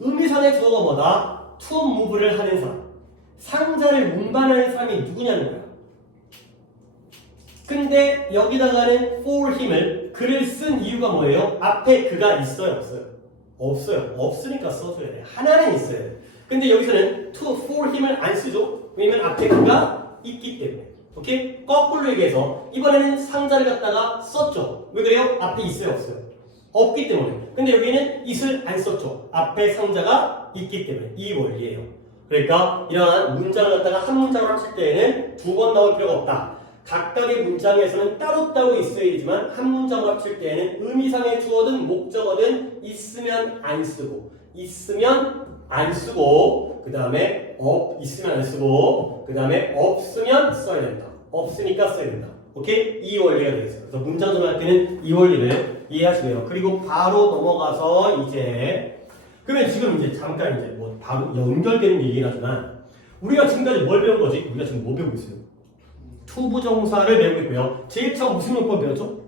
의미상의 주어가 뭐다? to move를 하는 사람. 상자를 운반하는 사람이 누구냐는 거야. 근데 여기다가는 for him을 글을 쓴 이유가 뭐예요? 앞에 그가 있어요, 없어요? 없어요. 없으니까 써줘야 돼. 하나는 있어야 돼. 근데 여기서는 to for him을 안 쓰죠. 왜냐면 앞에 그가 있기 때문에. 오케이? 거꾸로 얘기해서 이번에는 상자를 갖다가 썼죠. 왜 그래요? 앞에 있어요, 없어요? 없기 때문에. 근데 여기는 it을 안 썼죠. 앞에 상자가 있기 때문에. 이 원리예요. 그러니까 이러한 문장을 갖다가 한 문장으로 합칠 때에는 두 번 나올 필요가 없다. 각각의 문장에서는 따로따로 있어야 되지만 한 문장으로 합칠 때에는 의미상의 주어든 목적어든 있으면 안 쓰고 있으면 안 쓰고 그 다음에 있으면 안 쓰고 그 다음에 없으면 써야 된다. 없으니까 써야 된다. 오케이? 이 원리가 되겠어요. 그래서 문장 정할 때는 이 원리를 이해하시고요. 그리고 바로 넘어가서 이제 그러면 지금 이제 잠깐 이제 뭐 바로 연결되는 얘기긴 하지만 우리가 지금까지 뭘 배운 거지? 우리가 지금 뭐 배우고 있어요? 투부정사를 배우고 있고요. 제일 처음 무슨 용법 배웠죠?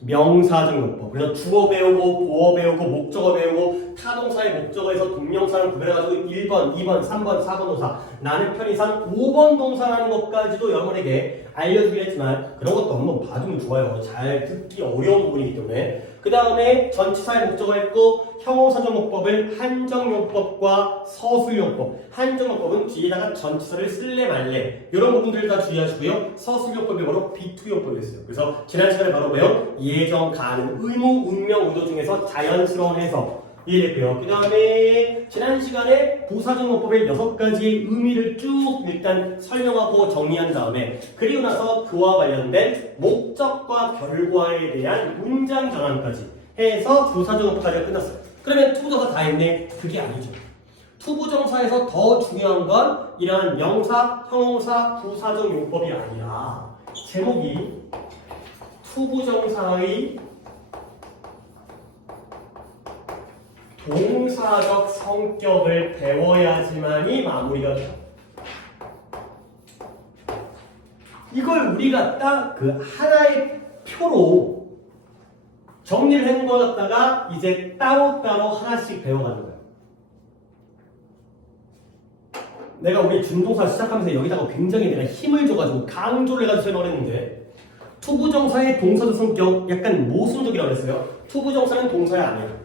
명사적 용법. 그래서 주어 배우고 보어 배우고 목적어 배우고 타동사의 목적어에서 동명사를 구별해가지고 1번, 2번, 3번, 4번 동사 나는 편의상 5번 동사라는 것까지도 여러분에게 알려주긴 했지만 그런 것도 한번 봐두면 좋아요. 잘 듣기 어려운 부분이기 때문에 그 다음에 전치사의 목적어 했고 형용사적 용법을 한정용법과 서술용법 한정용법은 뒤에다가 전치사를 쓸래 말래 이런 부분들을 다 주의하시고요. 서술용법이 바로 비투용법이었어요. 그래서 지난 시간에 바로 배운 예정, 가능, 의무, 운명, 의도 중에서 자연스러운 해석 이해됐고요. 그 다음에 지난 시간에 부사적 용법의 6가지 의미를 쭉 일단 설명하고 정리한 다음에 그리고 나서 그와 관련된 목적과 결과에 대한 문장 전환까지 해서 부사적 용법까지가 끝났어요. 그러면 투부정사 다 했네? 그게 아니죠. 투부정사에서 더 중요한 건 이러한 명사, 형용사, 부사적 용법이 아니라 제목이 투부정사의 동사적 성격을 배워야지만이 마무리가 돼요. 이걸 우리가 딱 그 하나의 표로 정리를 해놓은 거 갖다가 이제 따로따로 하나씩 배워가는 거예요. 내가 우리 준동사 시작하면서 여기다가 굉장히 내가 힘을 줘가지고 강조를 해가지고 설명을 했는데 투부정사의 동사적 성격 약간 모순적이라고 했어요. 투부정사는 동사야 아니에요.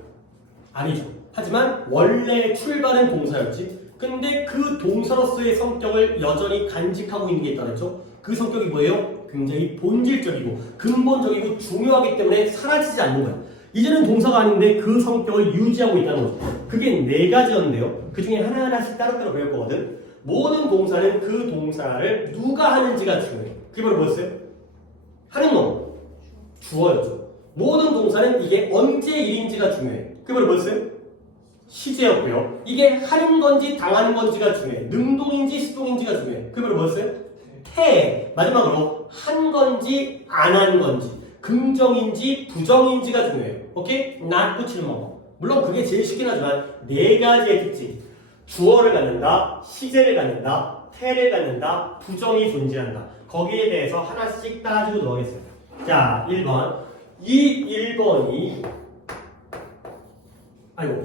아니죠. 하지만 원래 출발은 동사였지. 근데 그 동사로서의 성격을 여전히 간직하고 있는 게 있다고 했죠. 그 성격이 뭐예요? 굉장히 본질적이고 근본적이고 중요하기 때문에 사라지지 않는 거야. 이제는 동사가 아닌데 그 성격을 유지하고 있다는 거죠. 그게 4가지였는데요. 그 중에 하나하나씩 따로따로 배울 거거든. 모든 동사는 그 동사를 누가 하는지가 중요해요. 그게 바로 뭐였어요? 하는 거. 주어였죠. 모든 동사는 이게 언제 일인지가 중요해. 그게 바로 뭐였어요? 시제였고요. 이게 하는 건지 당하는 건지가 중요해. 능동인지 수동인지가 중요해. 그게 바로 뭐였어요? 태. 마지막으로 한 건지 안 한 건지 긍정인지 부정인지가 중요해요. 오케이? not 붙이는 방법. 물론 그게 제일 쉽긴 하지만 4가지의 특징. 주어를 갖는다, 시제를 갖는다, 태를 갖는다, 부정이 존재한다. 거기에 대해서 하나씩 따지고 들어가겠습니다. 자, 1번. 이 1번이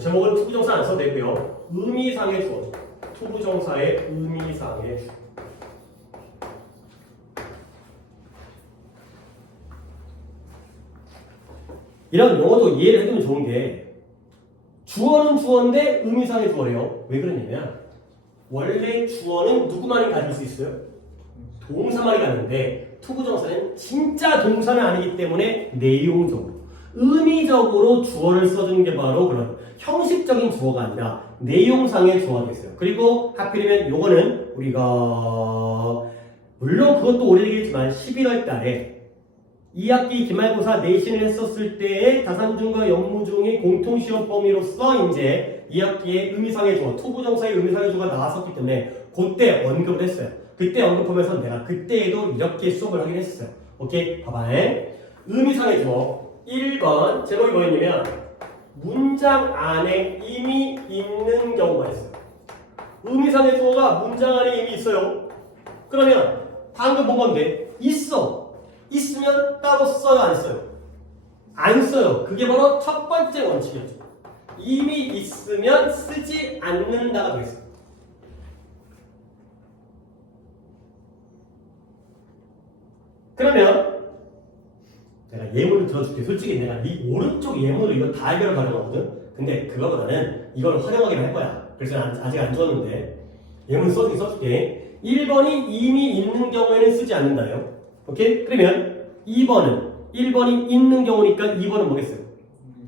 제목은 투부정사 안 써도 되고요. 의미상의 주어. 투부정사의 의미상의 주어. 이런 용어도 이해를 해두면 좋은 게 주어는 주어인데 의미상의 주어예요. 왜 그러냐면 원래 주어는 누구만이 가질 수 있어요? 동사만이 가는데 투부정사는 진짜 동사는 아니기 때문에 내용적으로 의미적으로 주어를 써주는 게 바로 그런 형식적인 주어가 아니라 내용상의 주어가 있어요. 그리고 하필이면 요거는 우리가 물론 그것도 오래되겠지만 11월 달에 2학기 기말고사 내신을 했었을 때의 다산중과 영무중의 공통시험 범위로서 이제 2학기에 의미상의 주어, 투부정사의 의미상의 주어가 나왔었기 때문에 그때 언급을 했어요. 그때 언급하면서 내가 그때에도 이렇게 수업을 하긴 했었어요. 오케이? 봐봐. 의미상의 주어 1번 제목이 뭐였냐면 문장 안에 이미 있는 경우가 있어요. 의미상의 주어가 문장 안에 이미 있어요. 그러면 방금 본 건데 있어. 있으면 따로 써요 안 써요? 안 써요. 그게 바로 첫 번째 원칙이었죠. 이미 있으면 쓰지 않는다가 되겠습니다. 그러면 내가 예문을 들어줄게. 솔직히 내가 이 오른쪽 예문으로 이거 다 해결을 가려거든. 근데 그거보다는 이걸 활용하기로 할 거야. 그래서 아직 안 줬는데 예문 써주긴 써줄게. 1번이 이미 있는 경우에는 쓰지 않는다요. 오케이? 그러면 1번이 있는 경우니까 2번은 뭐겠어요?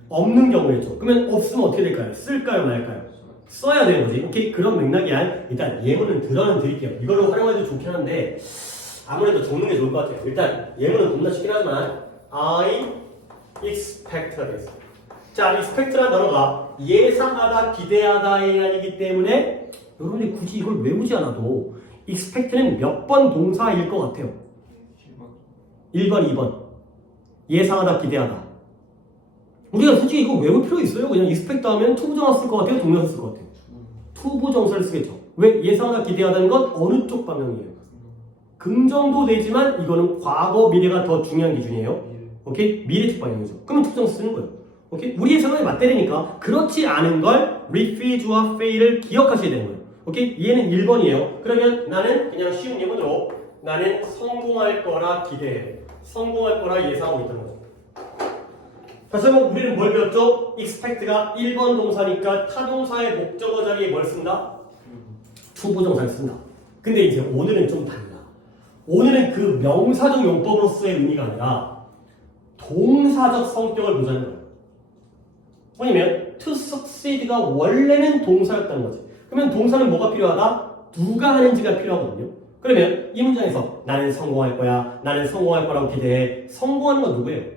없는 경우였죠. 그러면 없으면 어떻게 될까요? 쓸까요? 말까요? 써야 되는 거지. 오케이? 그런 맥락이야. 일단 예문은 들어는 드릴게요. 이걸로 활용해도 좋긴 한데 아무래도 적는 게 좋을 것 같아요. 일단 예문은 겁나 쉽긴 하지만 I expect가 되겠습니다. 자, expect라는 단어가 예상하다, 기대하다의 아니기 때문에 여러분들이 굳이 이걸 외우지 않아도 expect는 몇 번 동사일 것 같아요. 1번, 2번. 예상하다, 기대하다. 우리가 솔직히 이거 외울 필요 있어요? 그냥 expect 하면 투부정사 쓸 것 같아요? 동명사 쓸 것 같아요? 투부정사를 쓰겠죠. 왜? 예상하다, 기대하다는 건 어느 쪽 방향이에요? 긍정도 되지만 이거는 과거, 미래가 더 중요한 기준이에요. 오케이? 미래 쪽 방향이죠. 그러면 투부정사 쓰는 거예요. 오케이? 우리의 생각에 맞대리니까 그렇지 않은 걸 refuse와 fail을 기억하셔야 되는 거예요. 오케이? 얘는 1번이에요. 그러면 나는 그냥 쉬운 예문으로 나는 성공할 거라 기대해. 성공할 거라 예상하고 있다는 거죠. 다시 한번 우리는 뭘 배웠죠? expect가 1번 동사니까 타동사의 목적어 자리에 뭘 쓴다? 투부정사를 쓴다. 근데 이제 오늘은 좀 달라. 오늘은 그 명사적 용법으로서의 의미가 아니라 동사적 성격을 보자는 거예요. 뭐냐면 to succeed가 원래는 동사였다는 거지. 그러면 동사는 뭐가 필요하다? 누가 하는지가 필요하거든요. 그러면 이 문장에서 나는 성공할 거야. 나는 성공할 거라고 기대해. 성공하는 건 누구예요?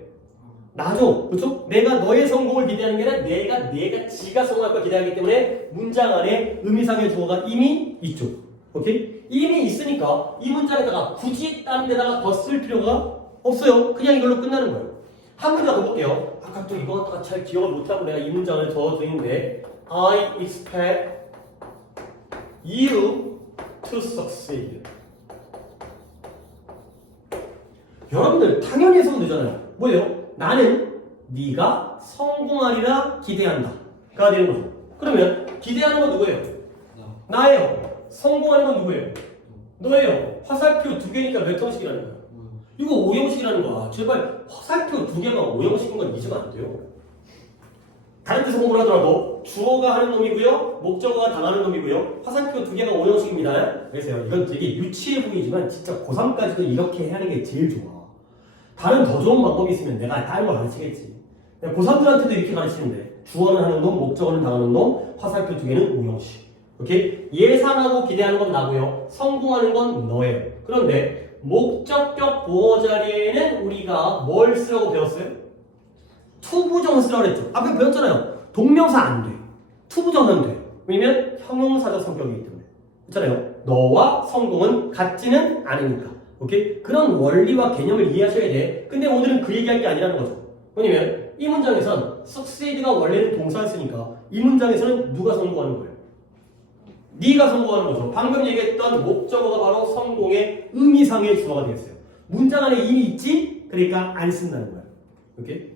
나죠. 그렇죠? 내가 너의 성공을 기대하는 게 아니라 내가 지가 성공할 걸 기대하기 때문에 문장 안에 의미상의 주어가 이미 있죠. 오케이? 이미 있으니까 이 문장에다가 굳이 다른 데다가 더 쓸 필요가 없어요. 그냥 이걸로 끝나는 거예요. 한 문장 더 볼게요. 아까 또 이거 갖다가 잘 기억을 못하고 내가 이 문장을 적어드리는데 I expect you to succeed. 여러분들 당연히 해석은 되잖아요. 뭐예요? 나는 네가 성공하리라 기대한다 가 되는 거죠. 그러면 기대하는 건 누구예요? 나예요. 성공하는 건 누구예요? 너예요. 화살표 2개니까 몇 형식이라는 거야? 이거 5형식이라는 거야. 제발 화살표 2개만 5형식인 건 잊으면 안 돼요. 다른 데서 공부를 하더라도 주어가 하는 놈이고요. 목적어가 당하는 놈이고요. 화살표 2개가 5형식입니다. 그래서 이건 되게 유치해 보이지만 진짜 고3까지도 이렇게 해야 하는 게 제일 좋아. 다른 더 좋은 방법이 있으면 내가 다른 걸 가르치겠지. 고3들한테도 이렇게 가르치는데 주어는 하는 놈, 목적어는 당하는 놈, 화살표 2개는 5형식. 오케이? 예상하고 기대하는 건 나고요. 성공하는 건 너예요. 그런데 목적격 보어 자리에는 우리가 뭘 쓰라고 배웠어요? 투부정사 쓰라고 했죠. 앞에 배웠잖아요. 동명사 안 돼. 투부정사는 돼. 왜냐면 형용사적 성격이기 때문에. 그렇잖아요. 너와 성공은 같지는 않으니까. 오케이? 그런 원리와 개념을 이해하셔야 돼. 근데 오늘은 그 얘기할 게 아니라는 거죠. 왜냐면 이 문장에선 succeed가 원래는 동사였으니까 이 문장에서는 누가 성공하는 거예요? 네가 성공하는 거죠. 방금 얘기했던 목적어가 바로 성공의 의미상의 주어가 되겠어요. 문장 안에 이미 있지? 그러니까 안 쓴다는 거예요. 오케이?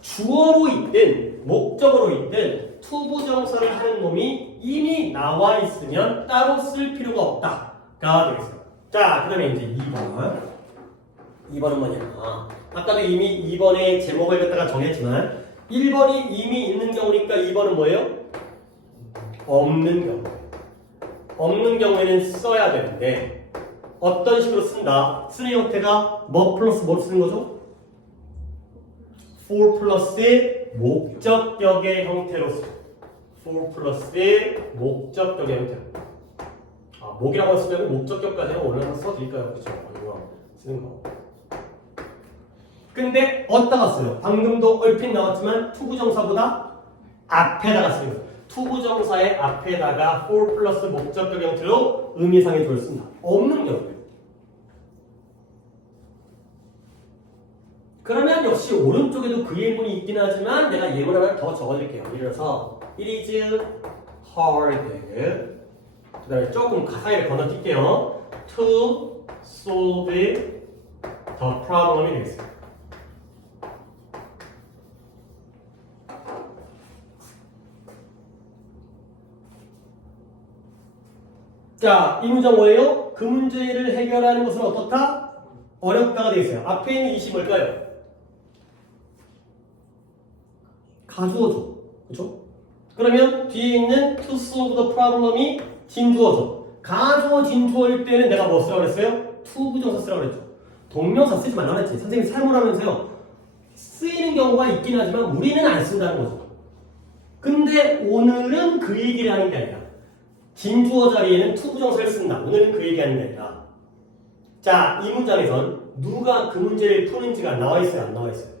주어로 있든 목적어로 있든 투부정사를 하는 놈이 이미 나와 있으면 따로 쓸 필요가 없다가 되겠어요. 자, 그 다음에 이제 2번. 2번은 뭐냐? 아까도 이미 2번의 제목을 갖다가 정했지만 1번이 이미 있는 경우니까 2번은 뭐예요? 없는 경우. 없는 경우에는 써야 되는데 어떤 식으로 쓴다? 쓰는 형태가 뭐 플러스 뭘 쓰는 거죠? for 플러스의 목적격의 형태로 써. for 플러스의 목적격의 형태로. 목이라고 쓰면 목적격까지는 오늘 한번 써드릴까요? 그렇죠? 이거 쓰는 거. 근데 어디다가 써요? 방금도 얼핏 나왔지만 투부정사보다 앞에다가 써요. 투부정사의 앞에다가 for 플러스 목적격 형태로 의미상의 주어를 쓴다. 없는 경우예요. 그러면 역시 오른쪽에도 그 예문이 있긴 하지만 내가 예문 하나 더 적어줄게요. 예를 들어서 it is hard. 그 다음에 조금 사이를 건너뛸게요. to solve the problem이 되겠습니다. 자, 이 문장 뭐예요? 그 문제를 해결하는 것은 어떻다? 어렵다가 되어 있어요. 앞에 있는 이시 뭘까요? 가주어죠. 그렇죠? 그러면 뒤에 있는 to solve the problem이 진주어죠. 가주어 진주어일 때는 내가 뭐 쓰라고 그랬어요? to 부정사 쓰라고 그랬죠. 동명사 쓰지 말라고 했지. 선생님이 사용을 하면서요. 쓰이는 경우가 있긴 하지만 우리는 안 쓴다는 거죠. 근데 오늘은 그 얘기를 하는 게 아니라 진주어 자리에는 to 부정사를 쓴다. 오늘은 그 얘기하는 게 아니라 자, 이 문장에선 누가 그 문제를 푸는지가 나와 있어요? 안 나와 있어요?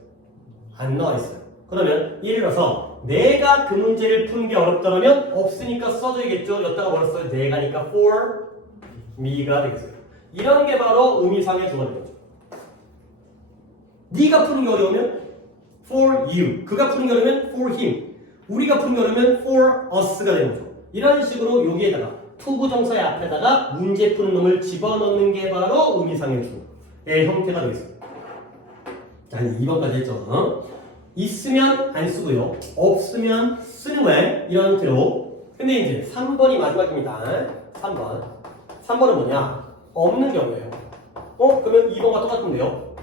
안 나와 있어요. 그러면 예를 들어서 내가 그 문제를 푸는 게 어렵다면 없으니까 써줘야겠죠. 여기다가 뭐랬어요? 내가니까 for me가 되겠어요. 이런 게 바로 의미상의 주어가 되겠죠. 네가 푸는 게 어려우면 for you, 그가 푸는 게 어려우면 for him, 우리가 푸는 게 어려우면 for us가 되는 거죠. 이런 식으로 여기에다가 to 부정사의 앞에다가 문제 푸는 놈을 집어넣는 게 바로 의미상의 주어의 형태가 되겠습니다. 자, 2번까지 했죠. 있으면 안 쓰고요. 없으면 쓰는 거예요. 이런 형태로. 근데 이제 3번이 마지막입니다. 3번은 뭐냐? 없는 경우예요. 그러면 2번과 똑같은데요.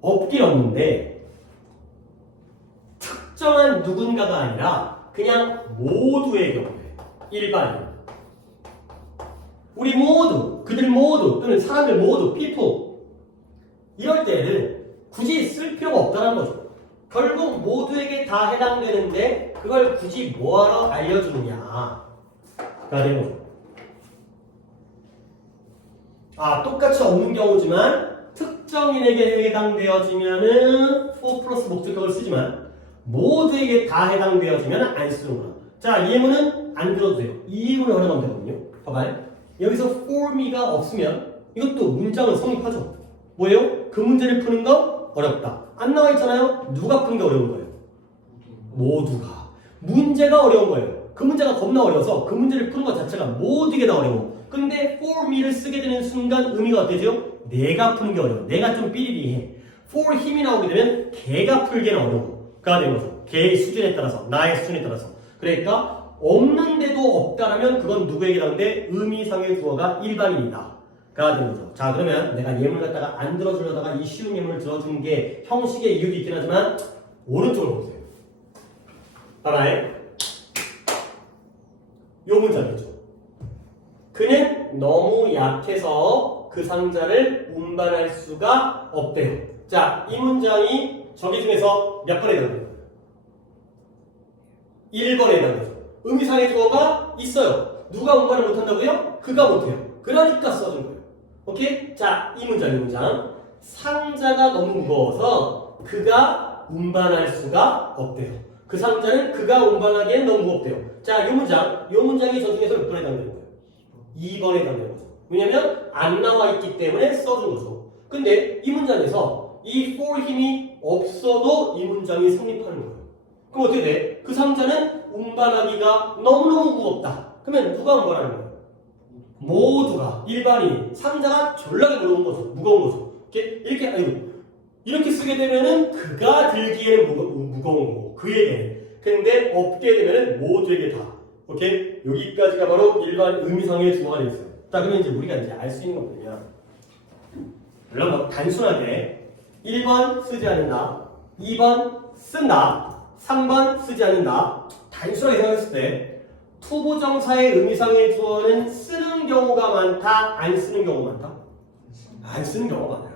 없긴 없는데 특정한 누군가가 아니라 그냥 모두의 경우에 일반인. 우리 모두, 그들 모두 또는 사람들 모두, people 이럴 때는 굳이 쓸 필요가 없다는 거죠. 결국 모두에게 다 해당되는데 그걸 굳이 뭐하러 알려주느냐가 되는 거죠. 똑같이 없는 경우지만 특정인에게 해당되어지면은 for 플러스 목적격을 쓰지만 모두에게 다 해당되어지면 안 쓰는구나. 자, 예문은 안 들어도 돼요. 이 예문을 활용하면 되거든요. 봐봐요. 여기서 for me가 없으면 이것도 문장은 성립하죠. 뭐예요? 그 문제를 푸는 거 어렵다. 안 나와 있잖아요. 누가 푸는 게 어려운 거예요? 모두가. 문제가 어려운 거예요. 그 문제가 겁나 어려워서 그 문제를 푸는 것 자체가 모두에게 다 어려워. 근데 for me를 쓰게 되는 순간 의미가 어때죠? 내가 푸는 게 어려워. 내가 좀 삐리리해. for him이 나오게 되면 걔가 풀기는 어려워가 되는 거죠. 걔의 수준에 따라서, 나의 수준에 따라서. 그러니까 없는데도 없다라면 그건 누구에게 해당돼? 의미상의 주어가 일반인이다. 가 되는 거죠. 자, 그러면 내가 예문을 갖다가 안 들어주려다가 이 쉬운 예문을 들어준 게 형식의 이유도 있긴 하지만 오른쪽을 보세요. 하나에 요 문장이죠. 그는 너무 약해서 그 상자를 운반할 수가 없대요. 자, 이 문장이 저기 중에서 몇 번에 해당돼요? 1번에 해당되죠. 의미상의 주어가 있어요. 누가 운반을 못한다고요? 그가 못해요. 그러니까 써준 거예요. 오케이? 자, 이 문장. 상자가 너무 무거워서 그가 운반할 수가 없대요. 그 상자는 그가 운반하기엔 너무 무겁대요. 자, 이 문장이 저 중에서 몇 번에 해당되는 거예요? 2번에 해당되는 거죠. 왜냐면 안 나와 있기 때문에 써준 거죠. 근데 이 문장에서 이 for 힘이 없어도 이 문장이 성립하는 거예요. 그럼 어떻게 돼? 그 상자는 운반하기가 너무너무 무겁다. 그러면 누가 운반하는 거예요? 모두가. 일반인. 상자가 졸라게 무거운 거죠. 이렇게 쓰게 되면은 그가 들기에는 무거운 거고 그에게는. 근데 없게 되면은 모두에게 다. 오케이? 여기까지가 바로 일반 의미상의 주어가 되어 있어요. 자, 그러면 이제 우리가 이제 알 수 있는 건 뭐냐? 물론 뭐 단순하게 1번 쓰지 않는다, 2번 쓴다, 3번 쓰지 않는다. 단순하게 생각했을 때 투부정사의 의미상의 주어는 쓰는 경우가 많다, 안 쓰는 경우가 많다? 안 쓰는 경우가 많아요.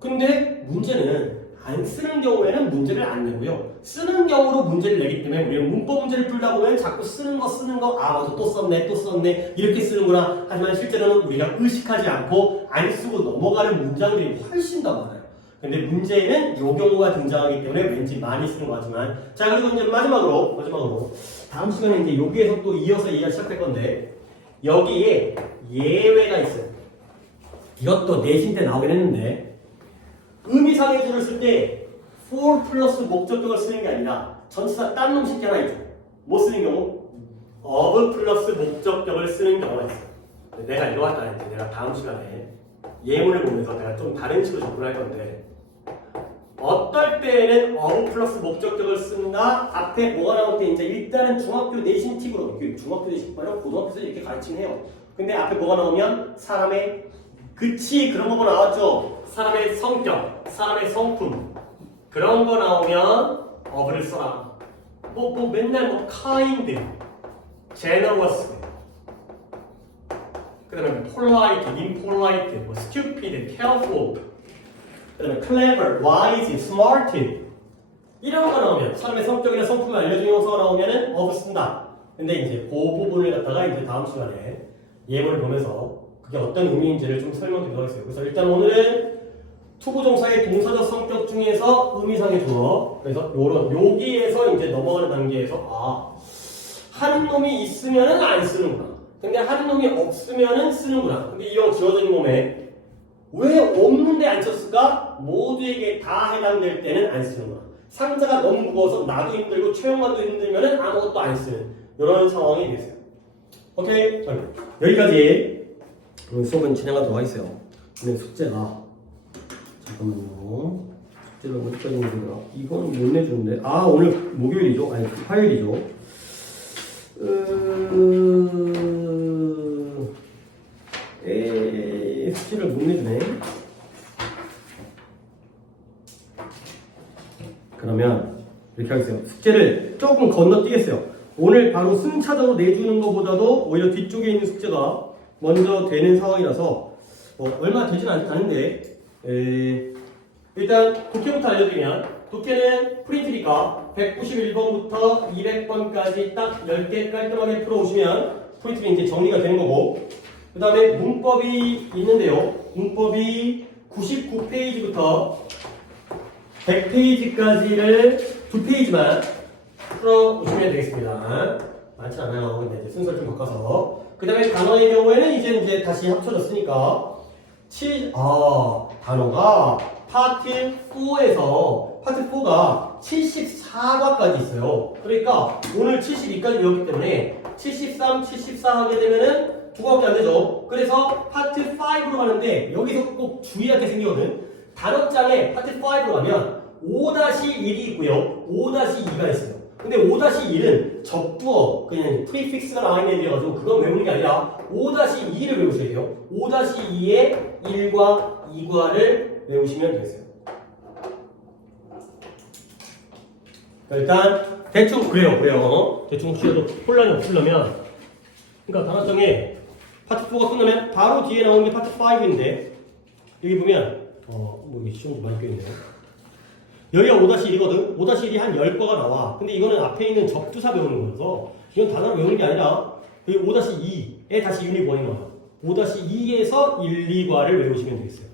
근데 문제는 안 쓰는 경우에는 문제를 안 내고요. 쓰는 경우로 문제를 내기 때문에 우리는 문법 문제를 풀다 보면 자꾸 쓰는 거 맞아, 또 썼네 이렇게 쓰는구나. 하지만 실제로는 우리가 의식하지 않고 안 쓰고 넘어가는 문장들이 훨씬 더 많아요. 근데 문제에는 이 경우가 등장하기 때문에 왠지 많이 쓰는 거 같지만, 자, 그리고 이제 마지막으로 다음 시간에 이제 여기에서 또 이어서 이해가 시작될 건데, 여기에 예외가 있어요. 이것도 내신 때 나오긴 했는데, 의미상의 주어를 쓸 때 for 플러스 목적격을 쓰는 게 아니라 전치사 딴 놈 새끼 하나 있죠. 뭐 쓰는 경우? of 플러스 목적격을 쓰는 경우가 있어요. 내가 이거 갖다 했는데 내가 다음 시간에 예문을 보면서 내가 좀 다른 식으로 접근할 건데, 어떨 때에는 of 플러스 목적격을 쓴다. 앞에 뭐가 나올 때 이제 일단은 중학교 내신 팁으로 중학교 내신 말고 고등학교에서 이렇게 가르치긴 해요. 근데 앞에 뭐가 나오면 사람의 그치 그런 거 나왔죠. 사람의 성격, 사람의 성품 그런 거 나오면 of를 써라. 뭐 맨날 뭐 kind, generous, 그다음에 polite, impolite, 뭐 stupid, careful, 그다음에 clever, wise, smart 이런 거 나오면 사람의 성격이나 성품을 알려주는 형사가 나오면은 of 쓴다. 근데 이제 그 부분을 갖다가 이제 다음 시간에 예문을 보면서 그게 어떤 의미인지를 좀 설명드리도록 하겠습니다. 그래서 일단 오늘은 투부정사의 동사적 성격 중에서 의미상의 주어. 그래서 여기에서 이제 넘어가는 단계에서 한 놈이 있으면은 안 쓰는구나. 근데 한 놈이 없으면은 쓰는구나. 근데 이형 지어져 있는 놈에 왜 없는데 안 썼을까? 모두에게 다 해당될 때는 안 쓰는구나. 상자가 너무 무거워서 나도 힘들고 최영만도 힘들면은 아무것도 안 쓰는 이런 상황이 되겠어요. 오케이? 여기까지 수업은 진행하도록 하겠어요. 근데 숙제가 잠깐만요. 숙제를 몇 가지 내주나? 이건 못 내주는데. 오늘 목요일이죠? 아니 화요일이죠. 숙제를 못 내주네. 그러면 이렇게 하겠어요. 숙제를 조금 건너뛰겠어요. 오늘 바로 순차적으로 내주는 것보다도 오히려 뒤쪽에 있는 숙제가 먼저 되는 상황이라서 얼마 되진 않은데 일단 독해부터 알려드리면 독해는 프린트니까 191번부터 200번까지 딱 10개 깔끔하게 풀어오시면 프린트는 이제 정리가 되는 거고 그 다음에 문법이 있는데요. 문법이 99페이지부터 100페이지까지를 2페이지만 풀어오시면 되겠습니다. 많지 않아요. 근데 이제 순서를 좀 바꿔서. 그 다음에 단어의 경우에는 이제 다시 합쳐졌으니까 단어가 파트 4에서 파트 4가 74과까지 있어요. 그러니까 오늘 72까지 배웠기 때문에 73, 74 하게 되면은 2과밖에 안 되죠. 그래서 파트 5로 가는데 여기서 꼭 주의할 게 생기거든. 단어장에 파트 5로 가면 5-1이 있고요. 5-2가 있어요. 근데 5-1은 접두어, 그냥 프리픽스가 나와 있는 애들이어가지고 그건 외우는 게 아니라 5-2를 외우셔야 돼요. 5-2의 1과 2과를 외우시면 되겠어요. 일단 대충 그래요. 대충 혹시라도 혼란이 없으려면 그러니까 단어장에 파트 4가 끝나면 바로 뒤에 나오는 게 파트 5인데 여기 보면 뭐 이게 시험 좀 많이 껴있네요. 여기가 5-1이거든. 5-1이 한 10과가 나와. 근데 이거는 앞에 있는 접두사 배우는 거여서 이건 단어를 외우는 게 아니라 여기 5-2에 다시 유닛 1이 나와요. 5-2에서 1, 2과를 외우시면 되겠어요.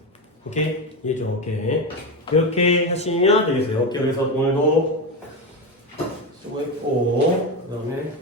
오케이? 이해죠? 오케이. 이렇게 하시면 되겠어요. 오케이. 그래서 오늘도 수고했고 그 다음에